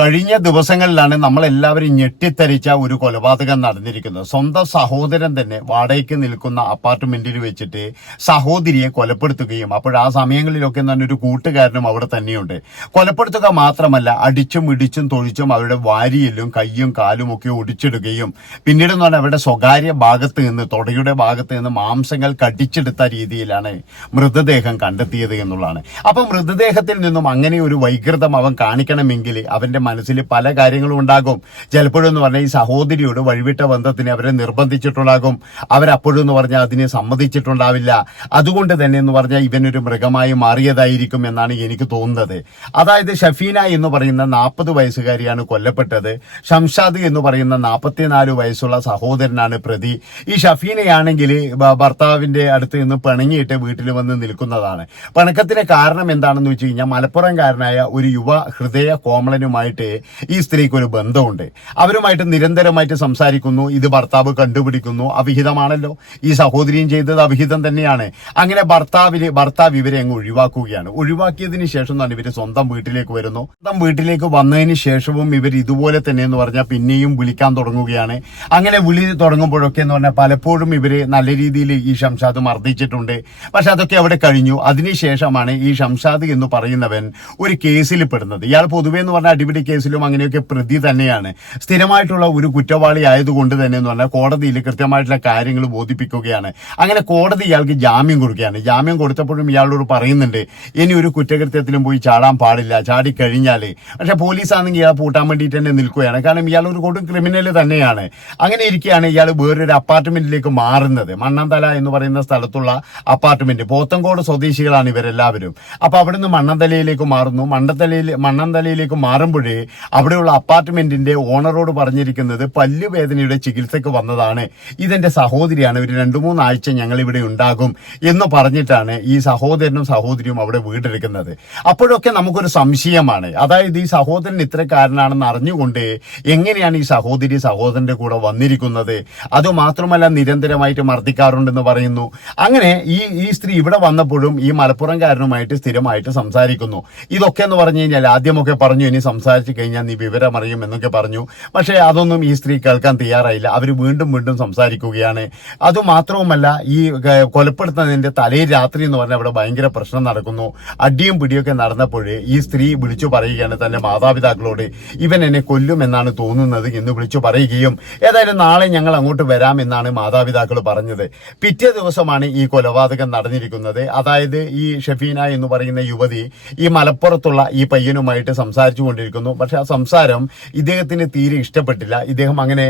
കഴിഞ്ഞ ദിവസങ്ങളിലാണ് നമ്മൾ എല്ലാവരും ഞെട്ടിത്തരിച്ച ഒരു കൊലപാതകം നടന്നിരിക്കുന്നത്. സ്വന്തം സഹോദരൻ തന്നെ വാടകയ്ക്ക് നിൽക്കുന്ന അപ്പാർട്ട്മെന്റിൽ വെച്ചിട്ട് സഹോദരിയെ കൊലപ്പെടുത്തുകയും അപ്പോൾ ആ സമയങ്ങളിലൊക്കെ തന്നെ ഒരു കൂട്ടുകാരനും അവിടെ തന്നെയുണ്ട്. കൊലപ്പെടുത്തുക മാത്രമല്ല അടിച്ചും ഇടിച്ചും തൊഴിച്ചും അവരുടെ വാരിയിലും കയ്യും കാലും ഒക്കെ ഒടിച്ചിടുകയും പിന്നീട് എന്ന് പറഞ്ഞാൽ അവരുടെ സ്വകാര്യ ഭാഗത്ത് നിന്ന് തൊടയുടെ ഭാഗത്ത് നിന്ന് മാംസങ്ങൾ കടിച്ചെടുത്ത രീതിയിലാണ് മൃതദേഹം കണ്ടെത്തിയത് എന്നുള്ളതാണ്. അപ്പൊ മൃതദേഹത്തിൽ നിന്നും അങ്ങനെ ഒരു വൈകൃതം അവൻ കാണിക്കണമെങ്കിൽ അവന്റെ മനസ്സിൽ പല കാര്യങ്ങളും ഉണ്ടാകും. ചിലപ്പോഴെന്ന് പറഞ്ഞാൽ ഈ സഹോദരിയോട് വഴിവിട്ട ബന്ധത്തിന് അവരെ നിർബന്ധിച്ചിട്ടുണ്ടാകും. അവരപ്പോഴും എന്ന് പറഞ്ഞാൽ അതിനെ സമ്മതിച്ചിട്ടുണ്ടാവില്ല. അതുകൊണ്ട് തന്നെ എന്ന് പറഞ്ഞാൽ ഇവനൊരു മൃഗമായി മാറിയതായിരിക്കും എന്നാണ് എനിക്ക് തോന്നുന്നത്. അതായത് ഷഫീന എന്ന് പറയുന്ന നാൽപ്പത് വയസ്സുകാരിയാണ് കൊല്ലപ്പെട്ടത്. ഷംഷാദ് എന്ന് പറയുന്ന നാൽപ്പത്തിനാല് വയസ്സുള്ള സഹോദരനാണ് പ്രതി. ഈ ഷഫീനയാണെങ്കിൽ ഭർത്താവിന്റെ അടുത്ത് നിന്ന് പിണങ്ങിയിട്ട് വീട്ടിൽ വന്ന് നിൽക്കുന്നതാണ്. പിണക്കത്തിന് കാരണം എന്താണെന്ന് വെച്ച് കഴിഞ്ഞാൽ മലപ്പുറംകാരനായ ഒരു യുവ ഹൃദയ കോമളനുമായിട്ട് ഈ സ്ത്രീക്ക് ഒരു ബന്ധമുണ്ട്. അവരുമായിട്ട് നിരന്തരമായിട്ട് സംസാരിക്കുന്നു ഇത് ഭർത്താവ് കണ്ടുപിടിക്കുന്നു അവിഹിതമാണല്ലോ. ഈ സഹോദരിയും ചെയ്തത് അവിഹിതം തന്നെയാണ്. അങ്ങനെ ഭർത്താവിന് ഭർത്താവ് ഇവരെ അങ്ങ് ഒഴിവാക്കുകയാണ്. ഒഴിവാക്കിയതിന് ശേഷം തന്നെ ഇവർ സ്വന്തം വീട്ടിലേക്ക് വരുന്നു. സ്വന്തം വീട്ടിലേക്ക് വന്നതിന് ശേഷവും ഇവർ ഇതുപോലെ തന്നെ എന്ന് പറഞ്ഞാൽ പിന്നെയും വിളിക്കാൻ തുടങ്ങുകയാണ്. അങ്ങനെ വിളി തുടങ്ങുമ്പോഴൊക്കെ എന്ന് പറഞ്ഞാൽ പലപ്പോഴും ഇവർ നല്ല രീതിയിൽ ഈ ഷംഷാദ് മർദ്ദിച്ചിട്ടുണ്ട്. പക്ഷെ അതൊക്കെ അവിടെ കഴിഞ്ഞു. അതിനുശേഷമാണ് ഈ ഷംഷാദ് എന്ന് പറയുന്നവൻ ഒരു കേസിൽ പെടുന്നത്. ഇയാൾ പൊതുവേ എന്ന് പറഞ്ഞാൽ അടിപിടി കേസിലും അങ്ങനെയൊക്കെ പ്രതി തന്നെയാണ്. സ്ഥിരമായിട്ടുള്ള ഒരു കുറ്റവാളി ആയതുകൊണ്ട് തന്നെ എന്ന് പറഞ്ഞാൽ കോടതിയിൽ കൃത്യമായിട്ടുള്ള കാര്യങ്ങൾ ബോധിപ്പിക്കുകയാണ്. അങ്ങനെ കോടതി ഇയാൾക്ക് ജാമ്യം കൊടുക്കുകയാണ്. ജാമ്യം കൊടുത്തപ്പോഴും ഇയാളോട് പറയുന്നുണ്ട് ഇനി ഒരു കുറ്റകൃത്യത്തിലും പോയി ചാടാൻ പാടില്ല. ചാടിക്കഴിഞ്ഞാൽ പക്ഷെ പോലീസാണെങ്കിൽ ഇയാൾ പൂട്ടാൻ വേണ്ടിയിട്ട് തന്നെ നിൽക്കുകയാണ്. കാരണം ഇയാൾ ഒരു കൊടും ക്രിമിനൽ തന്നെയാണ്. അങ്ങനെ ഇരിക്കുകയാണ് ഇയാൾ വേറൊരു അപ്പാർട്ട്മെന്റിലേക്ക് മാറുന്നത്. മണ്ണന്തല എന്ന് പറയുന്ന സ്ഥലത്തുള്ള അപ്പാർട്ട്മെന്റ് പോത്തങ്കോട് സ്വദേശികളാണ് ഇവരെല്ലാവരും. അപ്പൊ അവിടുന്ന് മണ്ണന്തലയിലേക്ക് മാറുന്നു. മണ്ണത്തലയിൽ മണ്ണന്തലയിലേക്ക് മാറുമ്പോഴേ അവിടെയുള്ള അപ്പാർട്ട്മെന്റിന്റെ ഓണറോട് പറഞ്ഞിരിക്കുന്നത് പല്ലുവേദനയുടെ ചികിത്സയ്ക്ക് വന്നതാണ്. ഇതെന്റെ സഹോദരിയാണ്. ഒരു രണ്ടു മൂന്നാഴ്ച ഞങ്ങൾ ഇവിടെ ഉണ്ടാകും എന്ന് പറഞ്ഞിട്ടാണ് ഈ സഹോദരനും സഹോദരിയും അവിടെ വീടെടുക്കുന്നത്. അപ്പോഴൊക്കെ നമുക്കൊരു സംശയമാണ്. അതായത് ഈ സഹോദരൻ ഇത്രക്കാരനാണെന്ന് അറിഞ്ഞുകൊണ്ട് എങ്ങനെയാണ് ഈ സഹോദരി സഹോദരന്റെ കൂടെ വന്നിരിക്കുന്നത്? അത് മാത്രമല്ല നിരന്തരമായിട്ട് മർദ്ദിക്കാറുണ്ടെന്ന് പറയുന്നു. അങ്ങനെ ഈ ഈ സ്ത്രീ ഇവിടെ വന്നപ്പോഴും ഈ മലപ്പുറംകാരനുമായിട്ട് സ്ഥിരമായിട്ട് സംസാരിക്കുന്നു. ഇതൊക്കെ എന്ന് പറഞ്ഞു കഴിഞ്ഞാൽ ആദ്യമൊക്കെ പറഞ്ഞു ഇനി സംസാരിച്ചു കഴിഞ്ഞാൽ നീ വിവരം അറിയും എന്നൊക്കെ പറഞ്ഞു. പക്ഷേ അതൊന്നും ഈ സ്ത്രീ കേൾക്കാൻ തയ്യാറായില്ല. അവർ വീണ്ടും വീണ്ടും സംസാരിക്കുകയാണ്. അതുമാത്രവുമല്ല ഈ കൊലപ്പെടുത്തുന്നതിന്റെ തലേ രാത്രി എന്ന് പറഞ്ഞാൽ അവിടെ ഭയങ്കര പ്രശ്നം നടക്കുന്നു. അടിയും പിടിയൊക്കെ നടന്നപ്പോഴേ ഈ സ്ത്രീ വിളിച്ചു പറയുകയാണ് തന്റെ മാതാപിതാക്കളോട്. ഇവൻ എന്നെ കൊല്ലും എന്നാണ് തോന്നുന്നത് എന്ന് വിളിച്ചു പറയുകയും ഏതായാലും നാളെ ഞങ്ങൾ അങ്ങോട്ട് വരാമെന്നാണ് മാതാപിതാക്കൾ പറഞ്ഞത്. പിറ്റേ ദിവസമാണ് ഈ കൊലപാതകം നടന്നിരിക്കുന്നത്. അതായത് ഈ ഷഫീന എന്ന് പറയുന്ന യുവതി ഈ മലപ്പുറത്തുള്ള ഈ പയ്യനുമായിട്ട് സംസാരിച്ചു കൊണ്ടിരിക്കുന്നു. പക്ഷെ ആ സംസാരം ഇദ്ദേഹത്തിന് തീരെ ഇഷ്ടപ്പെട്ടില്ല. ഇദ്ദേഹം അങ്ങനെ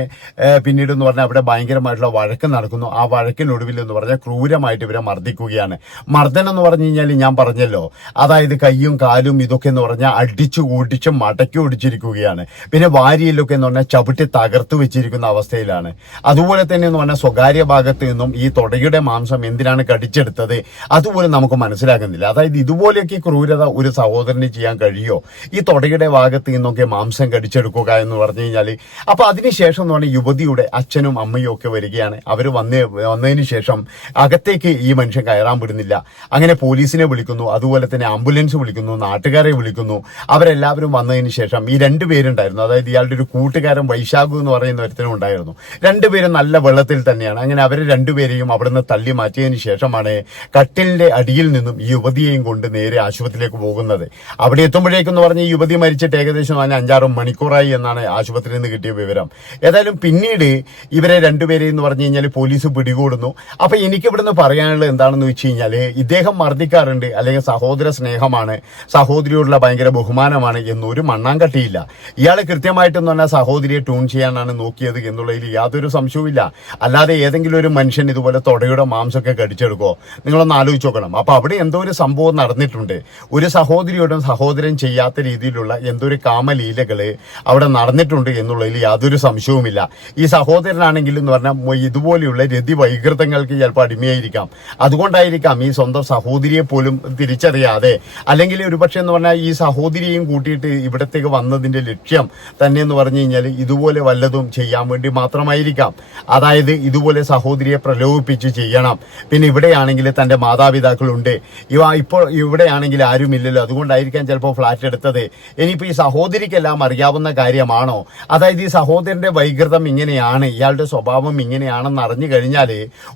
പിന്നീട് എന്ന് പറഞ്ഞാൽ അവിടെ ഭയങ്കരമായിട്ടുള്ള വഴക്ക് നടക്കുന്നു. ആ വഴക്കിനൊടുവിൽ എന്ന് പറഞ്ഞാൽ ക്രൂരമായിട്ട് ഇവരെ മർദ്ദിക്കുകയാണ്. മർദ്ദനം എന്ന് പറഞ്ഞു കഴിഞ്ഞാൽ ഞാൻ പറഞ്ഞല്ലോ അതായത് കയ്യും കാലും ഇതൊക്കെ എന്ന് പറഞ്ഞാൽ അടിച്ചു ഓടിച്ചും മടക്കി ഓടിച്ചിരിക്കുകയാണ് പിന്നെ വാരിയിലൊക്കെ എന്ന് പറഞ്ഞാൽ ചവിട്ടി തകർത്തു വെച്ചിരിക്കുന്ന അവസ്ഥയിലാണ്. അതുപോലെ തന്നെ എന്ന് പറഞ്ഞാൽ സ്വകാര്യ ഭാഗത്ത് നിന്നും ഈ തുടയുടെ മാംസം എന്തിനാണ് കടിച്ചെടുത്തത്? അതുപോലെ നമുക്ക് മനസ്സിലാകുന്നില്ല. അതായത് ഇതുപോലെയൊക്കെ ക്രൂരത ഒരു സഹോദരന് ചെയ്യാൻ കഴിയോ? ഈ തുടയുടെ ഭാഗത്ത് നിന്നൊക്കെ മാംസം കടിച്ചെടുക്കുക എന്ന് പറഞ്ഞു കഴിഞ്ഞാൽ അപ്പൊ അതിനുശേഷം എന്ന് പറഞ്ഞാൽ യുവതിയുടെ അച്ഛനും അമ്മയും ഒക്കെ വരികയാണ്. അവർ വന്ന് വന്നതിന് ശേഷം അകത്തേക്ക് ഈ മനുഷ്യൻ കയറാൻ വിടുന്നില്ല. അങ്ങനെ പോലീസിനെ വിളിക്കുന്നു അതുപോലെ തന്നെ ആംബുലൻസ് വിളിക്കുന്നു നാട്ടുകാരെ വിളിക്കുന്നു. അവരെല്ലാവരും വന്നതിന് ശേഷം ഈ രണ്ട് രണ്ടുപേരുണ്ടായിരുന്നു അതായത് ഇയാളുടെ ഒരു കൂട്ടുകാരൻ വൈശാഖു എന്ന് പറയുന്ന ഒരുത്തനും ഉണ്ടായിരുന്നു. രണ്ടുപേരും നല്ല വെള്ളത്തിൽ തന്നെയാണ്. അങ്ങനെ അവർ രണ്ടുപേരെയും അവിടുന്ന് തള്ളി മാറ്റിയതിന് ശേഷമാണ് കട്ടിലിന്റെ അടിയിൽ നിന്നും ഈ യുവതിയെയും കൊണ്ട് നേരെ ആശുപത്രിയിലേക്ക് പോകുന്നത്. അവിടെ എത്തുമ്പോഴേക്കെന്ന് പറഞ്ഞ് ഈ യുവതി മരിച്ചിട്ട് ഏകദേശം അതിന് അഞ്ചാറ് മണിക്കൂറായി എന്നാണ് ആശുപത്രിയിൽ നിന്ന് കിട്ടിയ വിവരം. ഏതായാലും പിന്നീട് ഇവരെ രണ്ടുപേരെ എന്ന് പറഞ്ഞു കഴിഞ്ഞാൽ പോലീസ് പിടികൂടുന്നു. അപ്പൊ എനിക്ക് ഇവിടുന്ന് പറയാനുള്ളത് എന്താണെന്ന് വെച്ച് കഴിഞ്ഞാൽ ഇദ്ദേഹം മർദ്ദിക്കാറുണ്ട് അല്ലെങ്കിൽ സഹോദര സ്നേഹമാണ് സഹോദരിയോടുള്ള ഭയങ്കര ബഹുമാനമാണ് എന്നൊരു മണ്ണാങ്കട്ടിയില്ല. ഇയാൾ കൃത്യമായിട്ടെന്ന് പറഞ്ഞാൽ സഹോദരിയെ ട്യൂൺ ചെയ്യാനാണ് നോക്കിയത് എന്നുള്ളതിൽ യാതൊരു സംശയവുമില്ല. അല്ലാതെ ഏതെങ്കിലും ഒരു മനുഷ്യൻ ഇതുപോലെ തൊടയുടെ മാംസമൊക്കെ കടിച്ചെടുക്കോ നിങ്ങളൊന്ന് ആലോചിച്ച് നോക്കണം. അപ്പൊ അവിടെ എന്തോ ഒരു സംഭവം നടന്നിട്ടുണ്ട്. ഒരു സഹോദരിയോടും സഹോദരൻ ചെയ്യാത്ത രീതിയിലുള്ള എന്തോ ഒരു കാമലീലകൾ അവിടെ നടന്നിട്ടുണ്ട് എന്നുള്ളതിൽ യാതൊരു സംശയവുമില്ല. ഈ സഹോദരനാണെങ്കിൽ എന്ന് പറഞ്ഞാൽ ഇതുപോലെയുള്ള രതി വൈകൃതങ്ങൾക്ക് ചിലപ്പോൾ അടിമയായിരിക്കാം. അതുകൊണ്ടായിരിക്കാം ഈ സ്വന്തം സഹോദരിയെ പോലും തിരിച്ചറിയാതെ അല്ലെങ്കിൽ ഒരുപക്ഷെ എന്ന് പറഞ്ഞാൽ ഈ സഹോദരിയെയും കൂട്ടിയിട്ട് ഇവിടത്തേക്ക് വന്നതിന്റെ ലക്ഷ്യം തന്നെ എന്ന് പറഞ്ഞു കഴിഞ്ഞാൽ ഇതുപോലെ വല്ലതും ചെയ്യാൻ വേണ്ടി മാത്രമായിരിക്കാം. അതായത് ഇതുപോലെ സഹോദരിയെ പ്രലോഭിപ്പിച്ച് ചെയ്യണം. പിന്നെ ഇവിടെയാണെങ്കിൽ തന്റെ മാതാപിതാക്കളുണ്ട്. ഇവ ഇപ്പോൾ ഇവിടെയാണെങ്കിൽ ആരുമില്ലല്ലോ. അതുകൊണ്ടായിരിക്കാം ചിലപ്പോൾ ഫ്ലാറ്റ് എടുത്തത്. ഇനിയിപ്പോൾ ഈ സഹോദരി സഹോദരിക്കെല്ലാം അറിയാവുന്ന കാര്യമാണോ? അതായത് ഈ സഹോദരന്റെ വൈകൃതം ഇങ്ങനെയാണ് ഇയാളുടെ സ്വഭാവം ഇങ്ങനെയാണെന്ന് അറിഞ്ഞു കഴിഞ്ഞാൽ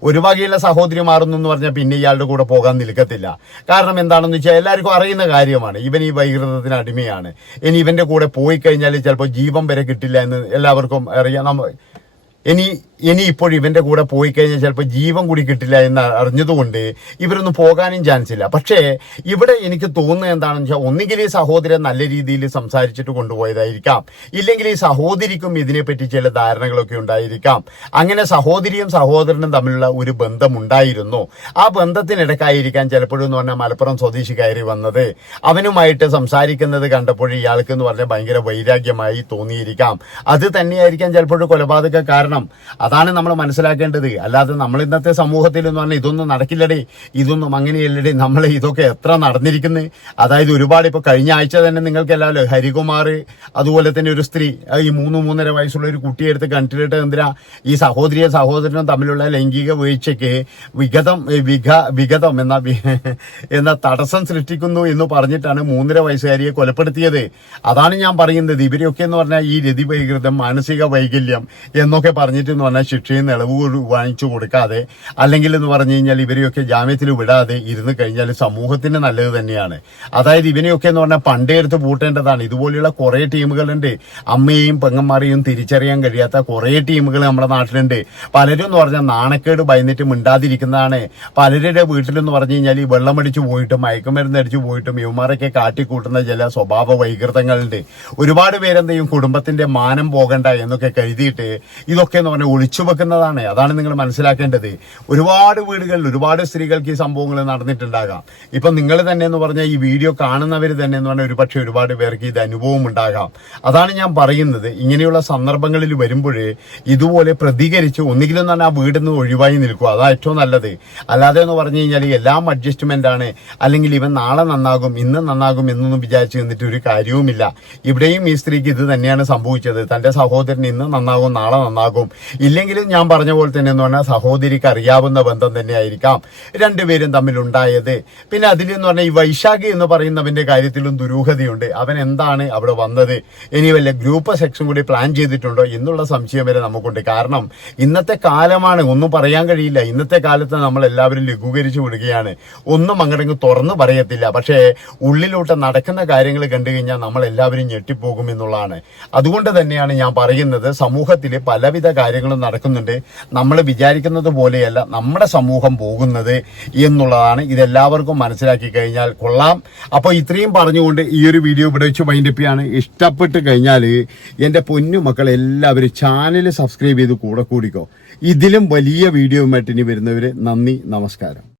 ഒരു വകയുള്ള സഹോദരി മാറുന്നു എന്ന് പറഞ്ഞാൽ പിന്നെ ഇയാളുടെ കൂടെ പോകാൻ നിൽക്കത്തില്ല. കാരണം എന്താണെന്ന് വെച്ചാൽ എല്ലാവർക്കും അറിയുന്ന കാര്യമാണ് ഇവൻ ഈ വൈകൃതത്തിന് അടിമയാണ്. ഇനി ഇവന്റെ കൂടെ പോയി കഴിഞ്ഞാൽ ചിലപ്പോൾ ജീവൻ വരെ കിട്ടില്ല എന്ന് എല്ലാവർക്കും അറിയാം. ഇനി ഇനി ഇപ്പോൾ ഇവന്റെ കൂടെ പോയി കഴിഞ്ഞാൽ ചിലപ്പോൾ ജീവൻ കൂടി കിട്ടില്ല എന്ന് അറിഞ്ഞതുകൊണ്ട് ഇവരൊന്നും പോകാനും ചാൻസ് ഇല്ല. പക്ഷേ ഇവിടെ എനിക്ക് തോന്നുന്നത് എന്താണെന്ന് വെച്ചാൽ ഒന്നുകിൽ ഈ സഹോദരൻ നല്ല രീതിയിൽ സംസാരിച്ചിട്ട് കൊണ്ടുപോയതായിരിക്കാം. ഇല്ലെങ്കിൽ ഈ സഹോദരിക്കും ഇതിനെപ്പറ്റി ചില ധാരണകളൊക്കെ ഉണ്ടായിരിക്കാം. അങ്ങനെ സഹോദരിയും സഹോദരനും തമ്മിലുള്ള ഒരു ബന്ധമുണ്ടായിരുന്നു. ആ ബന്ധത്തിനിടക്കായിരിക്കാം ചിലപ്പോഴും എന്ന് പറഞ്ഞാൽ മലപ്പുറം സ്വദേശി കയറി വന്നത് അവനുമായിട്ട് സംസാരിക്കുന്നത് കണ്ടപ്പോൾ ഇയാൾക്ക് എന്ന് പറഞ്ഞാൽ ഭയങ്കര വൈരാഗ്യമായി തോന്നിയിരിക്കാം. അത് തന്നെയായിരിക്കാം ചിലപ്പോഴും കൊലപാതക കാരണം. അതാണ് നമ്മൾ മനസ്സിലാക്കേണ്ടത്. അല്ലാതെ നമ്മൾ ഇന്നത്തെ സമൂഹത്തിൽ എന്ന് പറഞ്ഞാൽ ഇതൊന്നും നടക്കില്ലടേ. ഇതൊന്നും അങ്ങനെയല്ലടേ. നമ്മൾ ഇതൊക്കെ എത്ര നടന്നിരിക്കുന്നത് അതായത് ഒരുപാട് ഇപ്പോൾ കഴിഞ്ഞ ആഴ്ച തന്നെ നിങ്ങൾക്ക് എല്ലാവരും ഹരികുമാർ അതുപോലെ തന്നെ ഒരു സ്ത്രീ ഈ മൂന്ന് മൂന്നര വയസ്സുള്ള ഒരു കുട്ടിയെ എടുത്ത് കണ്ടിട്ട് എന്തിനാ? ഈ സഹോദരിയും സഹോദരനും തമ്മിലുള്ള ലൈംഗിക വീഴ്ചയ്ക്ക് വിഗതം വിഘ വിഗതം എന്ന എന്ന തടസ്സം സൃഷ്ടിക്കുന്നു എന്ന് പറഞ്ഞിട്ടാണ് മൂന്നര വയസ്സുകാരിയെ കൊലപ്പെടുത്തിയത്. അതാണ് ഞാൻ പറയുന്നത്. ഇവരെയൊക്കെ എന്ന് പറഞ്ഞാൽ ഈ രതി വൈകൃതം മാനസിക വൈകല്യം എന്നൊക്കെ പറഞ്ഞിട്ട് പറഞ്ഞാൽ ശിക്ഷയും ഇളവ് വാങ്ങിച്ചു കൊടുക്കാതെ അല്ലെങ്കിൽ എന്ന് പറഞ്ഞു കഴിഞ്ഞാൽ ഇവരെയൊക്കെ ജാമ്യത്തിൽ വിടാതെ ഇരുന്ന് കഴിഞ്ഞാൽ സമൂഹത്തിന് നല്ലത് തന്നെയാണ്. അതായത് ഇവനെയൊക്കെ എന്ന് പറഞ്ഞാൽ പണ്ടേ എടുത്ത് പൂട്ടേണ്ടതാണ്. ഇതുപോലെയുള്ള കുറേ ടീമുകളുണ്ട്. അമ്മയെയും പെങ്ങന്മാരെയും തിരിച്ചറിയാൻ കഴിയാത്ത കുറേ ടീമുകൾ നമ്മുടെ നാട്ടിലുണ്ട്. പലരും എന്ന് പറഞ്ഞാൽ നാണക്കേട് ഭയന്നിട്ട് മിണ്ടാതിരിക്കുന്നതാണ്. പലരുടെ വീട്ടിലെന്ന് പറഞ്ഞു കഴിഞ്ഞാൽ ഈ വെള്ളമടിച്ചു പോയിട്ടും മയക്കുമരുന്ന് അടിച്ചു പോയിട്ടും യുവമാരൊക്കെ കാട്ടിക്കൂട്ടുന്ന ചില സ്വഭാവ വൈകൃതങ്ങളുണ്ട്. ഒരുപാട് പേരെന്തെയും കുടുംബത്തിന്റെ മാനം പോകണ്ട എന്നൊക്കെ കരുതിയിട്ട് ഇതൊക്കെ എന്ന് പറഞ്ഞാൽ ഒളിച്ചു വെക്കുന്നതാണ്. അതാണ് നിങ്ങൾ മനസ്സിലാക്കേണ്ടത്. ഒരുപാട് വീടുകളിൽ ഒരുപാട് സ്ത്രീകൾക്ക് ഈ സംഭവങ്ങൾ നടന്നിട്ടുണ്ടാകാം. ഇപ്പം നിങ്ങൾ തന്നെ എന്ന് പറഞ്ഞാൽ ഈ വീഡിയോ കാണുന്നവർ തന്നെ എന്ന് പറഞ്ഞാൽ ഒരുപക്ഷെ ഒരുപാട് പേർക്ക് ഇത് അനുഭവം ഉണ്ടാകാം. അതാണ് ഞാൻ പറയുന്നത്. ഇങ്ങനെയുള്ള സന്ദർഭങ്ങളിൽ വരുമ്പോൾ ഇതുപോലെ പ്രതികരിച്ച് ഒന്നുകിലും തന്നെ ആ വീടിൽ നിന്ന് ഒഴിവായി നിൽക്കുക. അതാ ഏറ്റവും നല്ലത്. അല്ലാതെ എന്ന് പറഞ്ഞു കഴിഞ്ഞാൽ എല്ലാം അഡ്ജസ്റ്റ്മെന്റ് ആണ്. അല്ലെങ്കിൽ ഇവൻ നാളെ നന്നാകും ഇന്ന് നന്നാകും എന്നൊന്നും വിചാരിച്ച് നിന്നിട്ട് ഒരു കാര്യവുമില്ല. ഇവിടെയും ഈ സ്ത്രീക്ക് ഇത് തന്നെയാണ് സംഭവിച്ചത്. തന്റെ സഹോദരൻ ഇന്ന് നന്നാകും നാളെ നന്നാകും. ഇല്ലെങ്കിലും ഞാൻ പറഞ്ഞ പോലെ തന്നെ എന്ന് പറഞ്ഞാൽ സഹോദരിക്ക് അറിയാവുന്ന ബന്ധം തന്നെയായിരിക്കാം രണ്ടുപേരും തമ്മിൽ ഉണ്ടായത്. പിന്നെ അതിലെന്ന് പറഞ്ഞാൽ ഈ വൈശാഖി എന്ന് പറയുന്നവന്റെ കാര്യത്തിലും ദുരൂഹതയുണ്ട്. അവൻ എന്താണ് അവിടെ വന്നത്? ഇനി വല്ല ഗ്രൂപ്പ് സെക്ഷൻ കൂടി പ്ലാൻ ചെയ്തിട്ടുണ്ടോ എന്നുള്ള സംശയം വരെ നമുക്കുണ്ട്. കാരണം ഇന്നത്തെ കാലമാണ് ഒന്നും പറയാൻ കഴിയില്ല. ഇന്നത്തെ കാലത്ത് നമ്മൾ എല്ലാവരും ലഘൂകരിച്ചു വിടുകയാണ്. ഒന്നും അങ്ങോട്ടങ്ങ് തുറന്നു പറയത്തില്ല. പക്ഷേ ഉള്ളിലോട്ട് നടക്കുന്ന കാര്യങ്ങൾ കണ്ടു കഴിഞ്ഞാൽ നമ്മൾ എല്ലാവരും ഞെട്ടിപ്പോകും എന്നുള്ളതാണ്. അതുകൊണ്ട് തന്നെയാണ് ഞാൻ പറയുന്നത് സമൂഹത്തിൽ പലവിധ കാര്യങ്ങളും നടക്കുന്നുണ്ട്. നമ്മൾ വിചാരിക്കുന്നത് പോലെയല്ല നമ്മുടെ സമൂഹം പോകുന്നത് എന്നുള്ളതാണ് ഇതെല്ലാവർക്കും മനസ്സിലാക്കി കഴിഞ്ഞാൽ കൊള്ളാം. അപ്പോൾ ഇത്രയും പറഞ്ഞുകൊണ്ട് ഈ ഒരു വീഡിയോ ഇവിടെ വെച്ച് മൈൻഡപ്പിയാണ് ഇഷ്ടപ്പെട്ട് കഴിഞ്ഞാൽ എന്റെ പൊന്നു മക്കൾ എല്ലാവരും ചാനൽ സബ്സ്ക്രൈബ് ചെയ്ത് കൂടെ കൂടിക്കോ. ഇതിലും വലിയ വീഡിയോയുമായിട്ട് ഇനി വരുന്നവർ നന്ദി നമസ്കാരം.